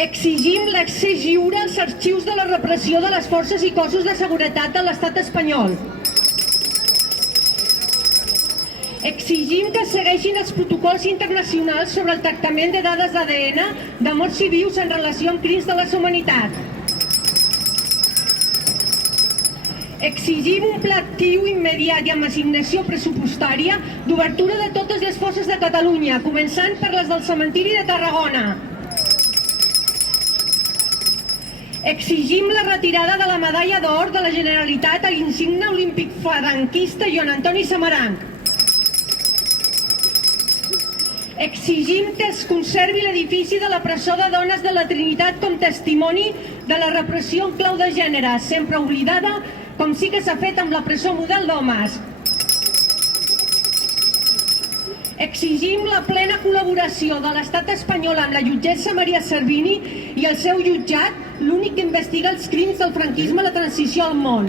Exigim l'accés lliure als arxius de la repressió de les forces i cossos de seguretat de l'estat espanyol. Exigim que segueixin els protocols internacionals sobre el tractament de dades d'ADN de morts i vius en relació amb crims de la humanitat. Exigim un pla actiu immediat i amb assignació pressupostària d'obertura de totes les fosses de Catalunya, començant per les del cementiri de Tarragona. Exigim la retirada de la medalla d'or de la Generalitat a l'insigne olímpic franquista Joan Antoni Samaranch. Exigim que es conservi l'edifici de la presó de dones de la Trinitat com testimoni de la repressió en clau de gènere, sempre oblidada, com sí que s'ha fet amb la presó model d'homes. Exigim la plena col·laboració de l'estat espanyol amb la jutgessa Maria Servini i el seu jutjat, l'únic que investiga els crims del franquisme i la transició al món.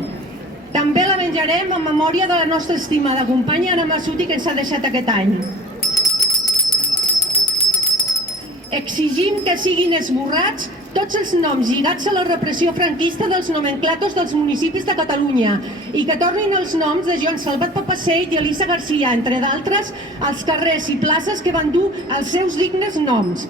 També la venjarem en memòria de la nostra estimada companya Anna Massuti, que ens ha deixat aquest any. Exigim que siguin esborrats tots els noms lligats a la repressió franquista dels nomenclatos dels municipis de Catalunya i que tornin els noms de Joan Salvat Papasseit i Elisa Garcia, entre d'altres, als carrers i places que van dur els seus dignes noms.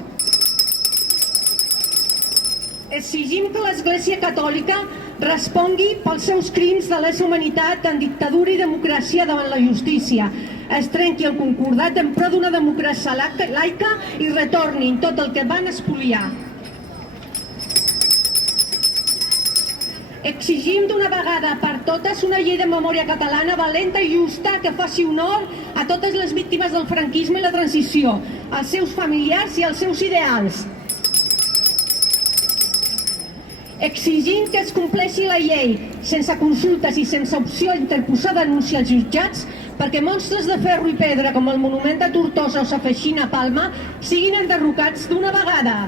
Exigim que l'Església Catòlica respongui pels seus crims de lesa humanitat en dictadura i democràcia davant la justícia, es trenqui el concordat en pro d'una democràcia laica i retornin tot el que van espoliar. Exigim d'una vegada per totes una llei de memòria catalana valenta i justa que faci honor a totes les víctimes del franquisme i la transició, als seus familiars i als seus ideals. Exigim que es compleixi la llei, sense consultes i sense opció d'interposar denúncia als jutjats, perquè monstres de ferro i pedra com el monument de Tortosa o Sa Feixina a Palma siguin enderrocats d'una vegada.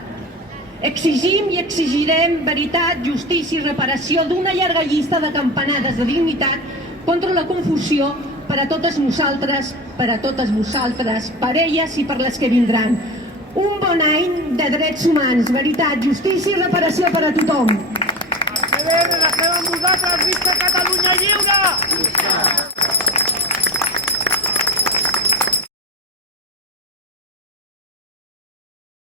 Exigim i exigirem veritat, justícia i reparació d'una llarga llista de campanades de dignitat contra la confusió per a totes nosaltres, per a totes vosaltres, per elles i per les que vindran. Un bon any de drets humans, veritat, justícia i reparació per a tothom. La CDR, la fem amb vosaltres, visca Catalunya lliure!